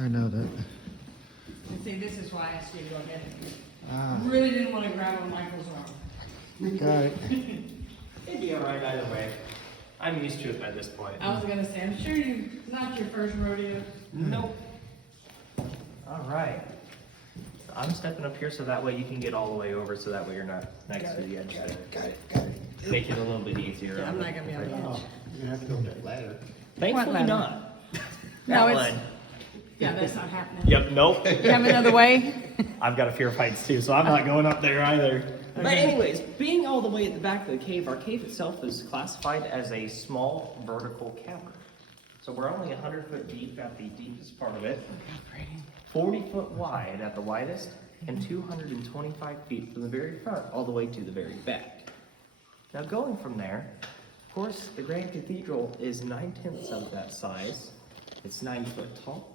I know that. And see, this is why I asked you to go ahead. Ah, Really didn't want to grab on Michael's arm. got it. It'd be alright either way. I'm used to it by this point. I was gonna say, I'm sure not your first rodeo. Nope. Alright. So I'm stepping up here so that way you can get all the way over, so that way you're not next to the edge there. Got it. Make it a little bit easier. Yeah, I'm not gonna be on the edge. Oh, you're gonna have to go up that ladder. Thankfully ladder? not. No, That it's- one. Yeah, that's not happening. Yep, nope. You have another way? I've got a fear of heights too, so I'm not going up there either. But anyways, being all the way at the back of the cave, our cave itself is classified as a small vertical cavern. So we're only 100 foot deep at the deepest part of it, 40 foot wide at the widest, and 225 feet from the very front all the way to the very back. Now going from there, of course, the Grand Cathedral is 9/10 of that size. It's 9 foot tall.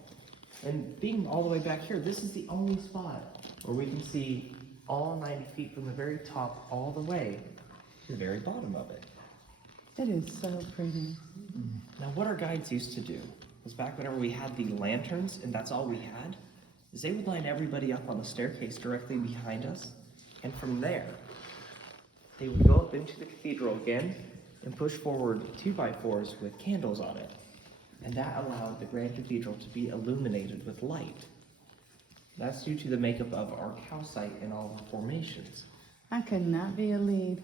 And being all the way back here, this is the only spot where we can see all 90 feet from the very top all the way to the very bottom of it. It is so pretty. Now what our guides used to do was back whenever we had the lanterns and that's all we had, is they would line everybody up on the staircase directly behind us. And from there, they would go up into the cathedral again and push forward 2x4s with candles on it. And that allowed the Grand Cathedral to be illuminated with light. That's due to the makeup of our calcite and all the formations. I could not be a lead,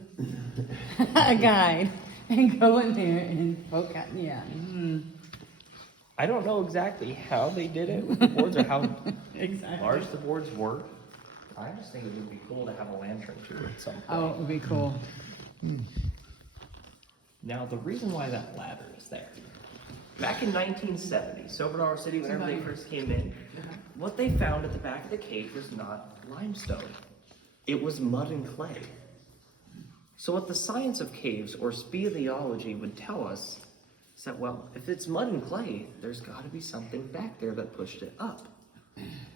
a guide, and go in there and poke out, yeah. I don't know exactly how they did it with the boards or how Exactly. large the boards were. I just think it would be cool to have a lantern too at some point. Oh, it would be cool. Now, the reason why that ladder is there. Back in 1970, Silver Dollar City, whenever they first came in, what they found at the back of the cave was not limestone. It was mud and clay. So what the science of caves, or speleology, would tell us is that, well, if it's mud and clay, there's got to be something back there that pushed it up.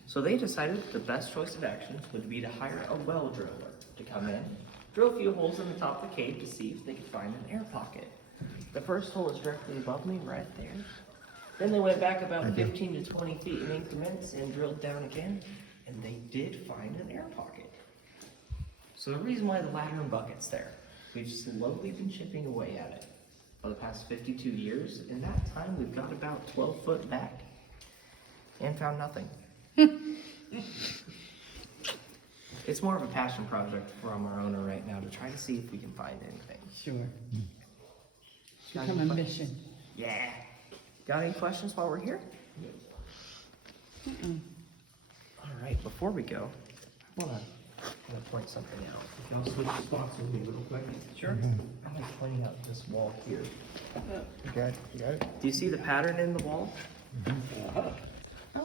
So they decided the best choice of action would be to hire a well driller to come in, drill a few holes in the top of the cave to see if they could find an air pocket. The first hole is directly above me, right there. Then they went back about 15 to 20 feet in increments and drilled down again, and they did find an air pocket. So the reason why the ladder and bucket's there, we've slowly been chipping away at it for the past 52 years. In that time, we've got about 12 foot back and found nothing. It's more of a passion project from our owner right now to try to see if we can find anything. Sure. Got Become any a que- mission. Yeah. Got any questions while we're here? All right, before we go, I want to point something out. Can I switch spots with me real quick? Sure. I'm going to point out this wall here. You got it? You got it? Do you see the pattern in the wall? Oh,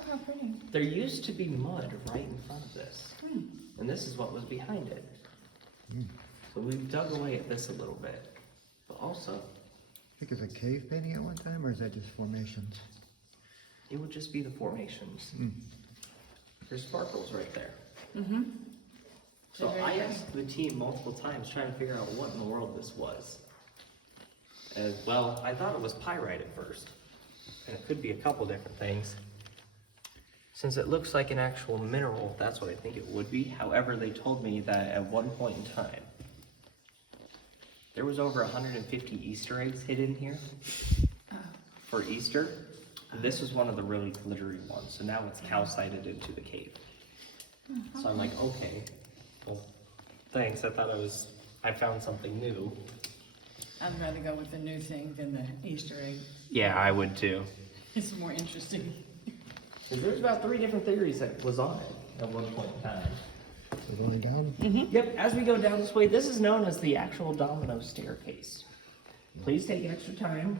how pretty. There used to be mud right in front of this. And this is what was behind it. So we've dug away at this a little bit. But also, I think it's a cave painting at one time, or is that just formations? it would just be the formations. There's sparkles right there. So Very I good. asked the team multiple times trying to figure out what in the world this was. As well, I thought it was pyrite at first. And it could be a couple different things. Since it looks like an actual mineral, that's what I think it would be. However, they told me that at one point in time, there was over 150 Easter eggs hidden here for Easter. This was one of the really glittery ones, so now it's calcited into the cave. So I'm like, okay, well, thanks. I thought I found something new. I'd rather go with the new thing than the Easter egg. Yeah, I would too. It's more interesting. There's about 3 different theories that was on it at one point in time. We're going down? Yep, as we go down this way, this is known as the actual domino staircase. Please take extra time